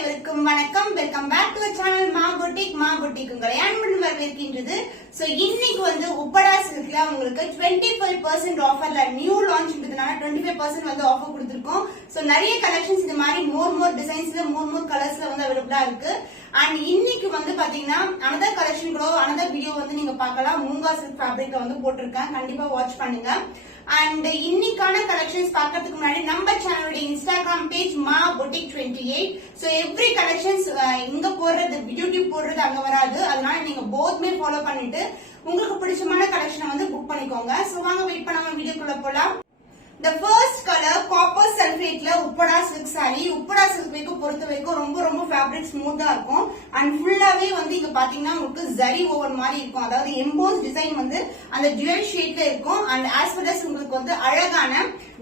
அனைவருக்கும் வணக்கம். Welcome back to channel மா பொட்டிக் உங்களை அன்புடன் வரவேற்கின்றது. சோ இன்னைக்கு வந்து உப்படா சில்க்ல உங்களுக்கு 25% ஆஃபர்ல நியூ லான்ச்ன்றதுனால 25% வந்து ஆஃபர் கொடுத்திருக்கோம். சோ நிறைய கலெக்ஷன்ஸ் இந்த மாதிரி மோர் டிசைன்ஸ்ல மோர் கலர்ஸ்ல வந்து அவைலபிளா இருக்கு. அண்ட் இன்னைக்கு வந்து பாத்தீங்கன்னா another collection கூட another வீடியோ வந்து நீங்க பார்க்கலாம். மூங்கா சில்க் ஃபேப்ரிக்ல வந்து போட்டிருக்கேன், கண்டிப்பா வாட்ச் பண்ணுங்க. அண்ட் இன்னைக்கான கலெக்ஷன்ஸ் பார்க்கிறதுக்கு முன்னாடி நம்ம சேனலோட இன்ஸ்டாகிராம் பேஜ் மா பொட்டிக் 28. சோ எவ்ரி கலெக்ஷன்ஸ் இங்க போடுறது யூடியூப் போடுறது அங்க வராது, அதனால நீங்க போத்மே ஃபாலோ பண்ணிட்டு உங்களுக்கு பிடிச்சமான கலெக்ஷனை வந்து புக் பண்ணிக்கோங்க. சோ வாங்க வெயிட் பண்ணாம வீடியோக்குள்ள போலாம். The first color copper sulphate ல Uppada silk saree. Uppada silk பொறுத்த வரைக்கும் ரொம்ப ஃபேப்ரிக் ஸ்மூத்தா இருக்கும். அண்ட் ஃபுல்லாவே வந்து இங்க பாத்தீங்கன்னா உங்களுக்கு ஜரி ஓவர் மாதிரி இருக்கும், அதாவது எம்போஸ் டிசைன் வந்து அந்த டுவல் ஷேட்ல இருக்கும். அண்ட் ஆஸ் வெல் அஸ் உங்களுக்கு வந்து அழகான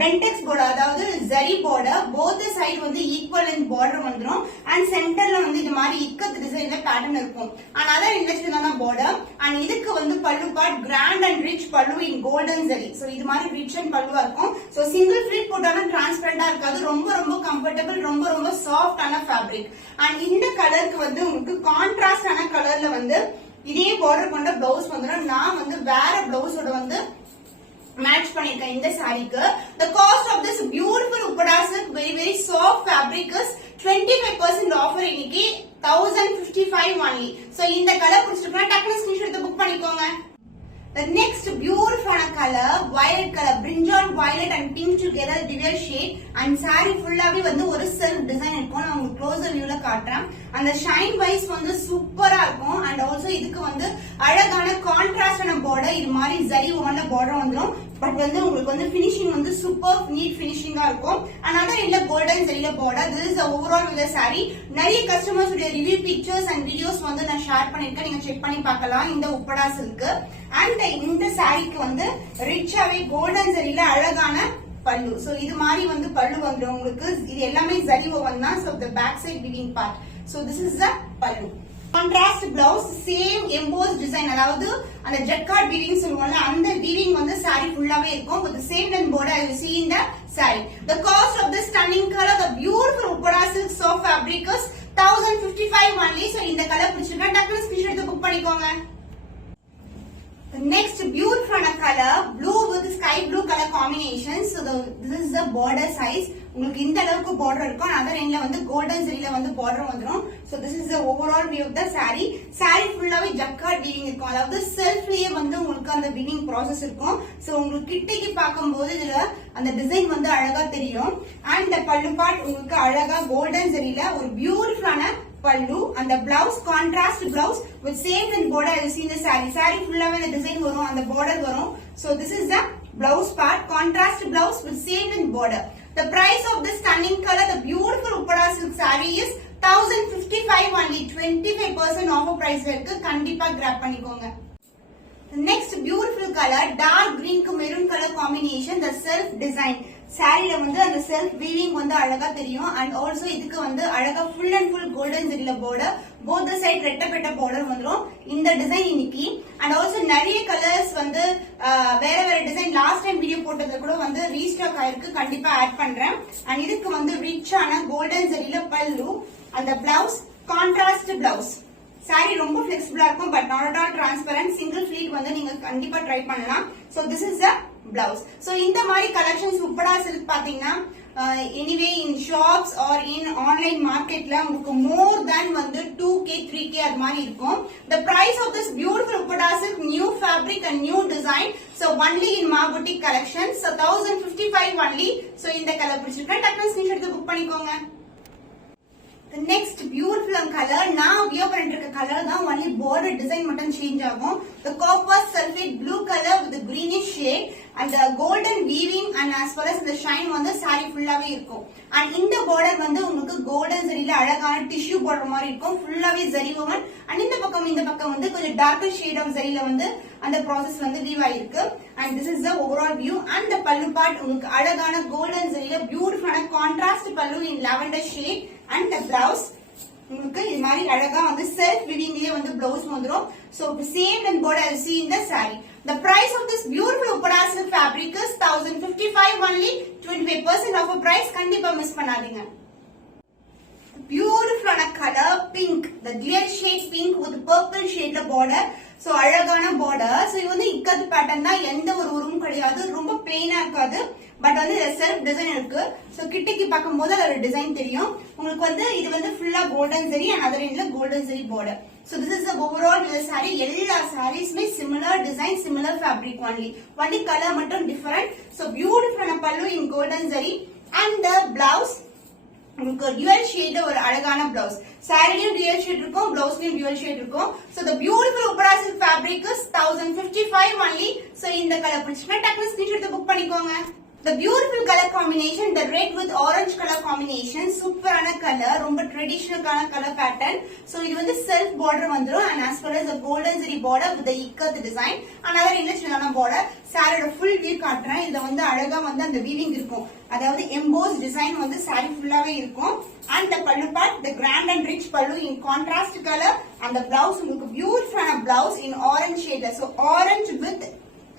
பென்டெக்ஸ் பார்டர், அதாவது ஜரி பார்டர், போத் சைடு வந்து ஈக்குவல் லென்த் பார்டர் வந்துடும். அண்ட் சென்டர்ல வந்து இந்த மாதிரி இக்கத் டிசைன்ல பேட்டர்ன் இருக்கும். அண்ட் அதான் இன்ட்ரெஸ்டிங்கான பார்டர். அண்ட் இதுக்கு வந்து பல்லு பார்ட் கிராண்ட் அண்ட் ரிச் பல்லு இன் கோல்டன் ஜரி. சோ இது மாதிரி ரிச் அண்ட் பல்லுவா இருக்கும். சோ சிங்கிள் ஃபிளிட் போட்டாலும் டிரான்ஸ்பரண்டா இருக்காது, ரொம்ப கம்ஃபர்டபிள், ரொம்ப சாஃப்டான ஃபேப்ரிக். அண்ட் இந்த கலருக்கு வந்து உங்களுக்கு கான்ட்ராஸ்டான கலர்ல வந்து இதே பார்டர் கொண்ட பிளவுஸ் வந்துடும். நான் வந்து வேற பிளவுஸோட வந்து மேட்ச் பண்ணிருக்கேன் இந்த சாரிக்கு. The cost of this beautiful uppada silk very soft fabric is 25% offer இன்னைக்கு 1055 only. So இந்த கலர் பிடிச்சிருக்கா டக்குனு ஸ்கிரீன்ஷாட் எடுத்து புக் பண்ணிக்கோங்க. The next beautiful color, violet color, brinjal violet and pink together dual shade. And saree fullaவே வந்து ஒரு self design இருக்கும். நான் உங்களுக்கு closer viewல காட்டுறேன். அந்த shine wise வந்து சூப்பரா இருக்கும். And also இதுக்கு வந்து அழகான கான்ட்ராஸ்டான border, இது மாதிரி ஜரி ஓவன்ல border வந்துரும். பட் வந்து உங்களுக்கு வந்து finishing வந்து சூப்பர் நீட் finishingா இருக்கும். another இல்ல கோல்டன் ஜரியில border. This is the overall with the saree. நிறைய கஸ்டமர்ஸ் உடைய ரிவ்யூ பிக்சர்ஸ் அண்ட் வீடியோஸ் வந்து நான் ஷேர் பண்ணிருக்கேன், நீங்க செக் பண்ணி பார்க்கலாம் இந்த உப்படா சில்க். அண்ட் இந்த சாரிக்கு வந்து ரிச்சாவே கோல்டன் ஜரியில அழகான பல்லு. சோ இது மாதிரி வந்து பல்லு வந்துடும் உங்களுக்கு. இது எல்லாமே ஜரி ஓவன் தான். So the back side weaving part. So this is the பல்லு. Contrast blouse, same EMBOSS design, அதாவது அந்த ஜக்கார்ட் வீவிங் சொல்லுவாங்க, அந்த வீவிங் வந்து சாரி ஃபுல்லாவே இருக்கும். with the same length border you see in the saree. The cost of this stunning color, the beautiful uppada silk soft fabric is 1055 only. So இந்த colour பிடிச்சிருக்கா டக்குனு ஸ்கிரீன்ஷாட் எடுத்து book பண்ணிக்கோங்க. The next beautiful color, blue with sky blue color combination. So this is the border size. உங்களுக்கு இந்த அளவுக்கு border இருக்கும். Other எண்ட்ல வந்து கோல்டன் ஜரியில வந்து border வந்துரும். So this is the overall view of the saree. Saree ஃபுல்லாவே ஜக்கார்ட் வீவிங் இருக்கும், அதாவது செல்ஃப்லயே வந்து உங்களுக்கு அந்த வீவிங் process இருக்கும். So உங்களுக்கு கிட்டக்கு பார்க்கும்போது இதுல அந்த டிசைன் வந்து அழகா தெரியும். And the பல்லு பார்ட் உங்களுக்கு அழகா கோல்டன் ஜரியில ஒரு பியூட்டிஃபுல்லான பல்லு. அந்த blouse contrast blouse with same length border you see in the saree ஃபுல்லாவே அந்த டிசைன் வரும், அந்த border வரும். So this is the blouse part, contrast blouse with same length border. The price of this stunning color, the beautiful uppada silk saree is 1055 only. 25% offer price இருக்கு, கண்டிப்பா grab பண்ணிக்கோங்க. The next beautiful color, dark green to maroon color combination, the self design. சாரில வந்து அந்த self weaving வந்து அழகா தெரியும். And also இதுக்கு வந்து அழகா ஃபுல் அண்ட் ஃபுல் கோல்டன் ஜரியில பார்டர், போத் சைடு ரெட்டப்பட்ட பார்டர் வந்துரும் இந்த டிசைன் இன்னைக்கு. அண்ட் ஆல்சோ நிறைய கலர்ஸ் வந்து வேற டிசைன் லாஸ்ட் டைம் வீடியோ போட்டதுல கூட வந்து ரீஸ்டாக் ஆயிருக்கு, கண்டிப்பா ஆட் பண்றேன். அண்ட் இதுக்கு வந்து ரிச்சான கோல்டன் ஜரியில பல்லு, அந்த பிளவுஸ் கான்ட்ராஸ்ட் பிளவுஸ். சாரி ரொம்ப பிளெக்சிபிளா இருக்கும், but not at all transparent. Single pleat வந்து நீங்க கண்டிப்பா ட்ரை பண்ணலாம். So this is the blouse. சோ இந்த மாதிரி கலெக்ஷன்ஸ் உப்படா சில்க் பாத்தீங்கன்னா anyway in shops or in online மார்க்கெட்ல உங்களுக்கு மோர் தேன் வந்து 2K 3K அது மாதிரி இருக்கும். The price of this beautiful uppada silk, new fabric and new design, so only in Ma Boutique collection. So 1055 only. So இந்த colour பிடிச்சிருக்கா டக்குனு ஸ்கிரீன்ஷாட் எடுத்து புக் பண்ணிக்கோங்க. The next beautiful color, நான் வியர் பண்ணிட்டு இருக்க கலர் தான், only border design மட்டும் சேஞ்ச் ஆகும். The copper sulphate blue color with the greenish shade and the golden weaving and as well as the shine வந்து saree ஃபுல்லாவே இருக்கும். and இந்த border வந்து உங்களுக்கு கோல்டன் ஜரியில அழகான டிஷ்யூ border மாதிரி இருக்கும், ஃபுல்லாவே ஜரி ஓவன். and இந்த பக்கம் வந்து கொஞ்சம் டார்க்கர் ஷேட் ஆஃப் ஜரியில வந்து அந்த process வந்து வீவ் ஆயிருக்கு. and this is the overall view. and the pallu part உங்களுக்கு அழகான கோல்டன் ஜரியில பியூட்டிஃபுல்லான கான்ட்ராஸ்ட் பல்லு in lavender shade. and the blouse உங்களுக்கு இது மாதிரி அழகா வந்து செல்ஃப் வீவிங்லயே வந்து பிளவுஸ் வந்துரும். So same and border you see in the saree. The price of this beautiful uppada silk fabric is 1055 only. 25% offer price, கண்டிப்பா மிஸ் பண்ணாதீங்க. Beautiful pink the dual shade pink with purple shade border. So அழகான border. So இது வந்து இக்கத்து pattern தான், எந்த ஒரு உருவும் கிடையாது, ரொம்ப பிளெயினா இருக்காது. பட் வந்து செல்ஃப் டிசைன் இருக்கு. சோ கிட்டக்கு பார்க்கும்போது அதோட டிசைன் தெரியும் உங்களுக்கு. வந்து இது வந்து ஃபுல்லா கோல்டன் ஜெரி அண்ட் அதர் எண்ட்ல golden zari border. So this is the overall saree. எல்லா sareesமே similar design, similar fabric only color மட்டும் different. So beautiful pallu in golden zari and the blouse உங்களுக்கு dual shade ஒரு அழகான blouse. சாரிலயும் dual shade இருக்கும், blouseலயும் dual shade இருக்கும். So the beautiful Upara silk fabric is 1055 only. So இந்த colour பிடிச்சினா டக்குனு screenshot எடுத்து book பண்ணிக்கோங்க. The beautiful color combination, the red with orange color combination, சூப்பரான கலர், ரொம்ப ட்ரெடிஷனலான கலர் பேட்டர்ன். சோ இது வந்து செல்ஃப் border வந்துரும் and as well as the golden zari border with the ikat design. another interesting border. சாரியோட full view காட்டுறேன். இதுல வந்து அழகா வந்து அந்த வீவிங் இருக்கும், அதாவது embossed design வந்து சாரி ஃபுல்லாவே இருக்கும். and the pallu part, the grand and rich pallu in contrast color and the blouse உங்களுக்கு beautiful blouse in orange shade. so orange with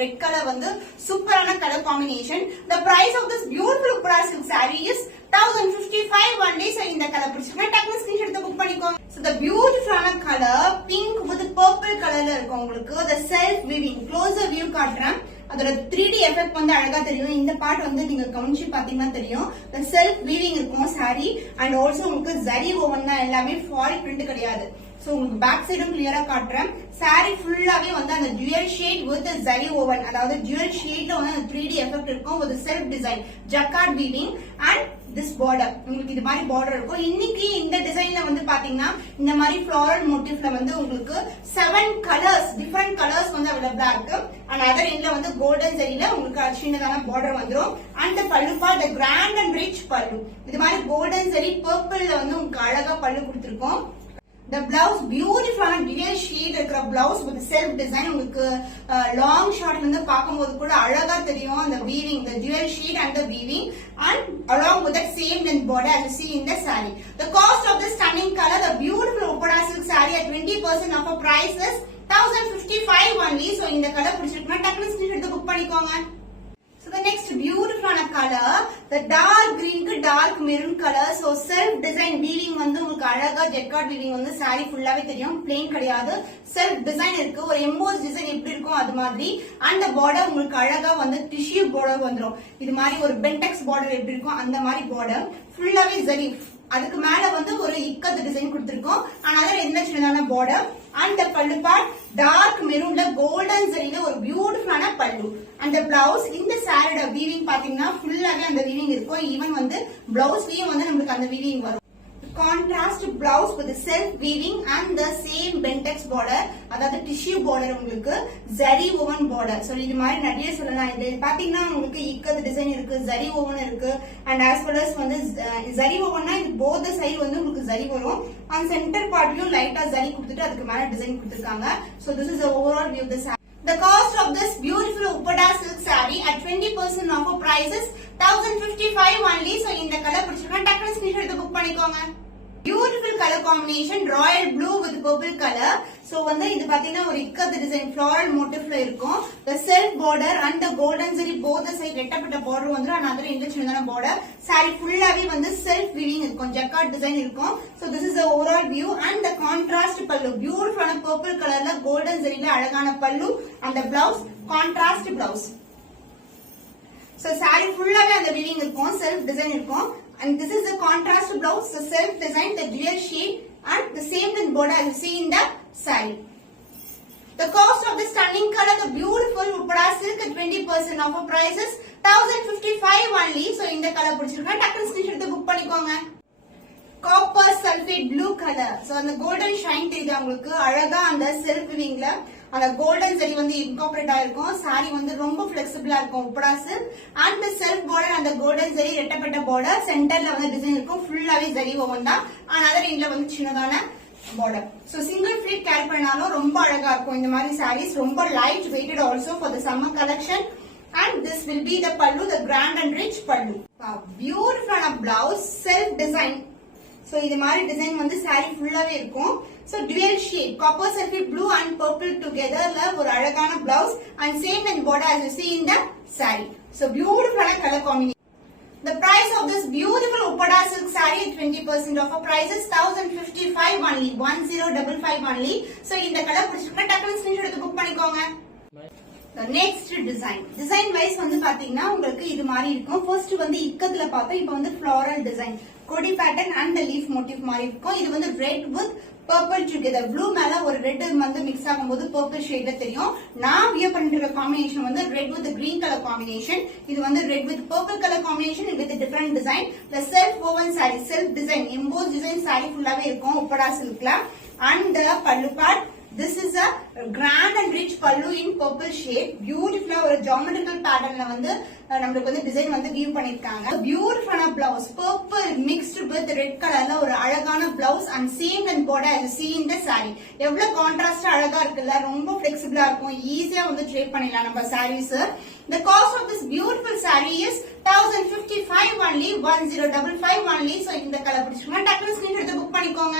red color வந்து சூப்பரான colour combination. the price of this beautiful Upara silk saree is 1055 only. so இந்த colour பிடிச்சிருக்கா டக்குனு screenshot எடுத்து book பண்ணிக்கோங்க. so the beautiful colour pink with purple கலர்ல இருக்கும் உங்களுக்கு. the self weaving closer view காட்டுறேன். அதோட 3D எஃபெக்ட் வந்து அழகா தெரியும். இந்த பார்ட் வந்து நீங்க கவுன்சி பாத்தீங்கன்னா தெரியும். the self weaving இருக்கும் saree and also உங்களுக்கு zari woven தான், எல்லாமே foil print கிடையாது. சோ உங்களுக்கு பேக் சைடும் கிளியரா காட்டுறேன். saree ஃபுல்லாவே வந்து அந்த dual shade with zari woven, அதாவது dual shadeல வந்து அந்த 3D எஃபெக்ட் இருக்கும் with self design jacquard weaving and this border. உங்களுக்கு இது மாதிரி border இருக்கும். இன்னைக்கு இந்த டிசைன்ல வந்து பாத்தீங்கன்னா இந்த மாதிரி floral motifல வந்து உங்களுக்கு 7 colors, different colors வந்து அவைலபிளா இருக்கு. and other endல வந்து golden zariல உங்களுக்கு சின்னதான border வந்துரும். and the pallu part, the grand and rich pallu. இது மாதிரி golden zari purpleல வந்து உங்களுக்கு அழகா பல்லு கொடுத்திருக்கோம். the blouse beautiful dual shade இருக்கிற blouse with self design. உங்களுக்கு long shot வந்து பாக்கும்போது கூட அழகா தெரியும் அந்த weaving, the dual shade and the weaving and along with that same length border as you see in the saree. the cost of this stunning color, the beautiful Upara silk saree at 20% of a price is 1055 only. so இந்த colour பிடிச்சிருக்குனா டக்குனு screenshot எடுத்து book பண்ணிக்கோங்க. So the next beautiful color, the dark green ku dark maroon color. so self design weaving வந்து உங்களுக்கு அழகா jacquard weaving வந்து saree ஃபுல்லாவே தெரியும், plain கிடையாது, self design இருக்கு. ஒரு embossed design எப்படி இருக்கும் அது மாதிரி. and the border உங்களுக்கு அழகா வந்து tissue border வந்துரும். இது மாதிரி ஒரு bentex border எப்படி இருக்கும் அந்த மாதிரி border ஃபுல்லாவே zari. அதுக்கு மேல வந்து ஒரு இக்கத் டிசைன் கொடுத்திருக்கோம். அதனால என்ன சின்னதான border and the pallu part dark maroonல golden zariல ஒரு பியூட்டிஃபுல்லான பல்லு. and the blouse, இந்த சாரியோட வீவிங் பாத்தீங்கன்னா ஃபுல்லாவே அந்த வீவிங் இருக்கும். ஈவன் வந்து பிளவுஸ்லயும் வந்து நமக்கு அந்த வீவிங் வரும். contrast blouse with the self weaving and the same bentex border, அதாவது tissue border உங்களுக்கு zari woven border. so இது மாதிரி நிறைய சொல்லலாம். இது பாத்தீங்கன்னா உங்களுக்கு இக்கத் டிசைன் இருக்கு, zari woven இருக்கு and as well as வந்து zari wovenனா இது both the side வந்து உங்களுக்கு zari வரும். and center partலயும் லைட்டா zari கொடுத்துட்டு அதுக்கு மேல டிசைன் கொடுத்திருக்காங்க. so this is the overall view of the saree. The cost of this beautiful Upara silk saree at 20% off price is 1055 only. so இந்த colour பிடிச்சிருக்கா டக்குனு ஸ்கிரீன்ஷாட் எடுத்து புக் பண்ணிக்கோங்க. beautiful color combination, royal blue with purple color. so வந்து இது பாத்தீங்கன்னா ஒரு ikat design floral motifல இருக்கும். the self border and the golden zari both the side ரெட்டப்பட்ட border வந்துரும். another சின்னதான border. saree ஃபுல்லாவே வந்து self weaving இருக்கும், jacquard design இருக்கும். so this is the overall view and the contrast pallu, beautiful ஆன purple colorல golden zariல அழகான பல்லு and the blouse contrast blouse. so saree ஃபுல்லாவே அந்த weaving இருக்கும், self design இருக்கும். and this is the contrast blouse, the self design, the dual shade and the same length border as you see in the saree. the cost of the stunning color, the beautiful Upara silk at 20% off price is 1055 only. so இந்த colour பிடிச்சிருக்கா டக்குனு screenshot எடுத்து book பண்ணிக்கோங்க. copper sulphate blue color. so அந்த golden shine தெரியுது உங்களுக்கு அழகா அந்த self weavingல அந்த golden zari வந்து இன்கார்பரேட் ஆயிருக்கும். saree வந்து ரொம்ப ஃபிளெக்சிபிளா இருக்கும் Upara silk and the self border and the golden zari ரெட்டப்பட்ட border, சென்டர்ல வந்து டிசைன் இருக்கும், ஃபுல்லாவே zari woven தான். another endல வந்து சின்னதான border. so single fleet carry பண்ணாலும் ரொம்ப அழகா இருக்கும் இந்த மாதிரி sarees. ரொம்ப light weighted also for the summer collection. and this will be the pallu, the grand and rich pallu. wow, beautiful blouse, self design. so இது மாதிரி டிசைன் வந்து saree ஃபுல்லாவே இருக்கும். so dual shade copper sulphate blue and purple togetherல ஒரு அழகான blouse and same in border as you see in the saree. so beautiful color combination. The price of this beautiful Uppada silk saree 20% offer price is 1055 only, 1055 only. So இந்த colour பிடிச்சிருக்கா டக்குனு screenshot எடுத்து book பண்ணிக்கோங்க. The next design wise வந்து பாத்தீங்கன்னா உங்களுக்கு இது மாதிரி இருக்கும். First வந்து இக்கத்துல பார்த்தோம், இப்போ வந்து floral design, கொடி pattern and the leaf motif மாதிரி இருக்கும். இது வந்து red with purple together, blue மேல ஒரு red வந்து mix ஆகும்போது purple shade தெரியும். நான் வியர் பண்ணிருக்க காம்பினேஷன் வந்து red with green color combination. இது வந்து red with purple color combination with a different design. The self woven saree, self design, embossed design saree ஃபுல்லாவே இருக்கும் Uppada சில்க்ல. And the pallu part, this is a grand and rich pallu in purple shade. Beautiful ஒரு geometrical patternல வந்து நமக்கு வந்து design வந்து view பண்ணிருக்காங்க. பியூட்டிஃபுல்லான blouse, purple mixed with red colorல ஒரு அழகான blouse and same and border as you see in the saree. எவ்வளவு கான்ட்ராஸ்ட் அழகா இருக்குல்ல, ரொம்ப ஃபிளெக்சிபிளா இருக்கும், ஈஸியா வந்து ட்ரேட் பண்ணிடலாம் நம்ம sarees. The cost of this beautiful saree is 1055 only, 1055 only. So இந்த கலர் பிடிச்சிருக்கா டக்குனு ஸ்கிரீன்ஷாட் எடுத்து புக் பண்ணிக்கோங்க.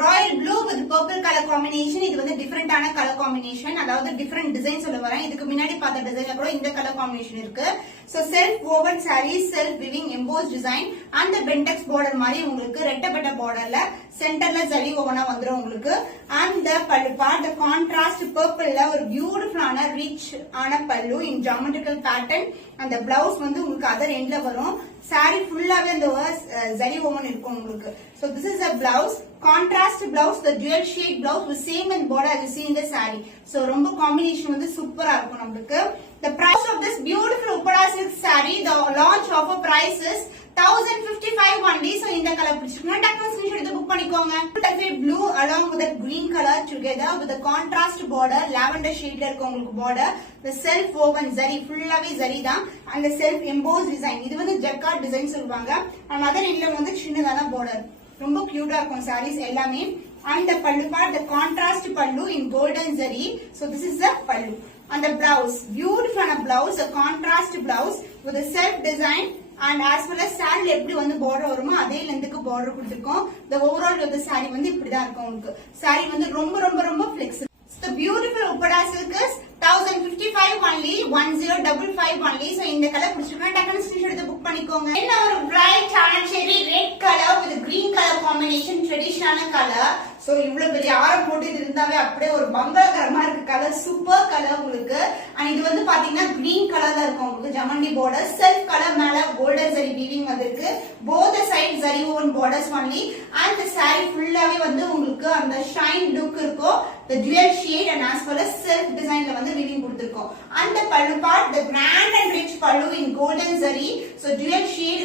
Royal blue with purple colour combination. இது வந்து டிஃபரெண்டான கலர் காம்பினேஷன், அதாவது டிஃபரெண்ட் டிசைன் சொல்ல வரேன். இதுக்கு முன்னாடி பார்த்த டிசைன்ல கூட இந்த கலர் காம்பினேஷன் இருக்கு. So self woven sari, self weaving emboss design and பென்டெக்ஸ் பார்டர் மாதிரி உங்களுக்கு ரெட்டப்பட்ட பார்டர்ல சென்டர்ல ஜரி ஓவனா வந்துரும் உங்களுக்கு. அண்ட் பல்லு பார்ட் தி கான்ட்ராஸ்ட் பர்பிள்ல ஒரு பியூட்டிஃபுல்லான ரிச் ஆன பல்லு இன் ஜியோமெட்ரிக்கல் பேட்டர்ன். அந்த பிளவுஸ் வந்து உங்களுக்கு அதர் எண்ட்ல வரும். சாரி ஃபுல்லாவே அந்த ஜரி ஓவன் இருக்கும் உங்களுக்கு. So this is a blouse, contrast blouse, the dual shade blouse with same and border as you see in the saree. So ரொம்ப காம்பினேஷன் வந்து சூப்பரா இருக்கும் நமக்கு. The price of this beautiful Uppada silk saree, the launch offer price is 1055 only. So இந்த colour பிடிச்சிருக்கா டக்குனு screenshot எடுத்து book பண்ணிக்கோங்க. Blue along with the green color together with the contrast border, lavender shade இருக்கும் உங்களுக்கு border. The self woven zari, ஃபுல்லாவே zari தான். and the self embossed design, இது வந்து jacquard design சொல்வாங்க. another இல்ல வந்து சின்னதான border, ரொம்ப கியூட்டா இருக்கும் sarees எல்லாமே. and the pallu part, the contrast pallu in golden zari. So this is the pallu. and the blouse, beautiful blouse, a contrast blouse with a self design and as well as saree எப்படி வந்து border வருமோ அதே லெந்த்க்கு border கொடுத்திருக்கோம். the overall of the saree வந்து இப்படி தான் இருக்கும் உங்களுக்கு. saree வந்து ரொம்ப ரொம்ப ரொம்ப flexible. The beautiful Uppada silk is 1055 only, 1055 only. So இந்த கலர் பிடிச்சிருக்கா டக்குனு ஸ்கிரீன்ஷாட் எடுத்து புக் பண்ணிக்கோங்க. என்ன ஒரு bright chana cherry red color with green color combination, traditional color. So இவ்வளவு பெரிய ஆரம் போட்டு இருந்தாவே அப்படியே ஒரு பங்களாகரமா இருக்கு கலர், சூப்பர் கலர் உங்களுக்கு. and இது வந்து பாத்தீங்கன்னா green கலர்ல இருக்கும் உங்களுக்கு. ஜமண்டி border, self color மேல golden zari weaving வந்திருக்கு. both the sides zari woven borders only. and the saree ஃபுல்லாவே வந்து உங்களுக்கு அந்த shine look இருக்கும். the dual shade and as well as self designல வந்து weaving கொடுத்திருக்கோம். and the pallu part, the grand and rich pallu in golden zari. so dual shade.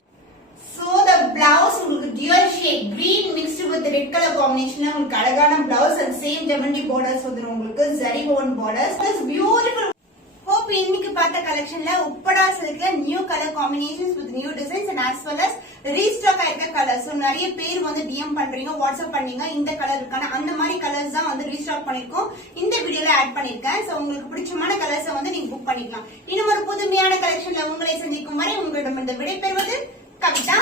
So the blouse உங்களுக்கு dual shade green mixed with red color combination உங்களுக்கு அழகான blouse and same ஜமண்டி borders வந்துரும் உங்களுக்கு zari woven borders. This beautiful. hope இன்னைக்கு பார்த்த கலெக்ஷன்ல உப்படா சில்க்ல new colour combinations with new designs and as well as restock ஆயிருக்க கலர்ஸ். நிறைய பேர் வந்து டிஎம் பண்றீங்க, வாட்ஸ்அப் பண்ணீங்க, இந்த கலர் இருக்கான அந்த மாதிரி கலர்ஸ் தான் வந்து ரீஸ்டாக் பண்ணிருக்கோம். இந்த வீடியோல ஆட் பண்ணிருக்கேன். சோ உங்களுக்கு பிடிச்சமான கலர்ஸ் வந்து நீங்க புக் பண்ணிக்கலாம். இன்னும் ஒரு புதுமையான கலெக்ஷன்ல உங்களை சந்திக்கும் வரை உங்களிடம் இந்த விடை பெறுவது கவிதா.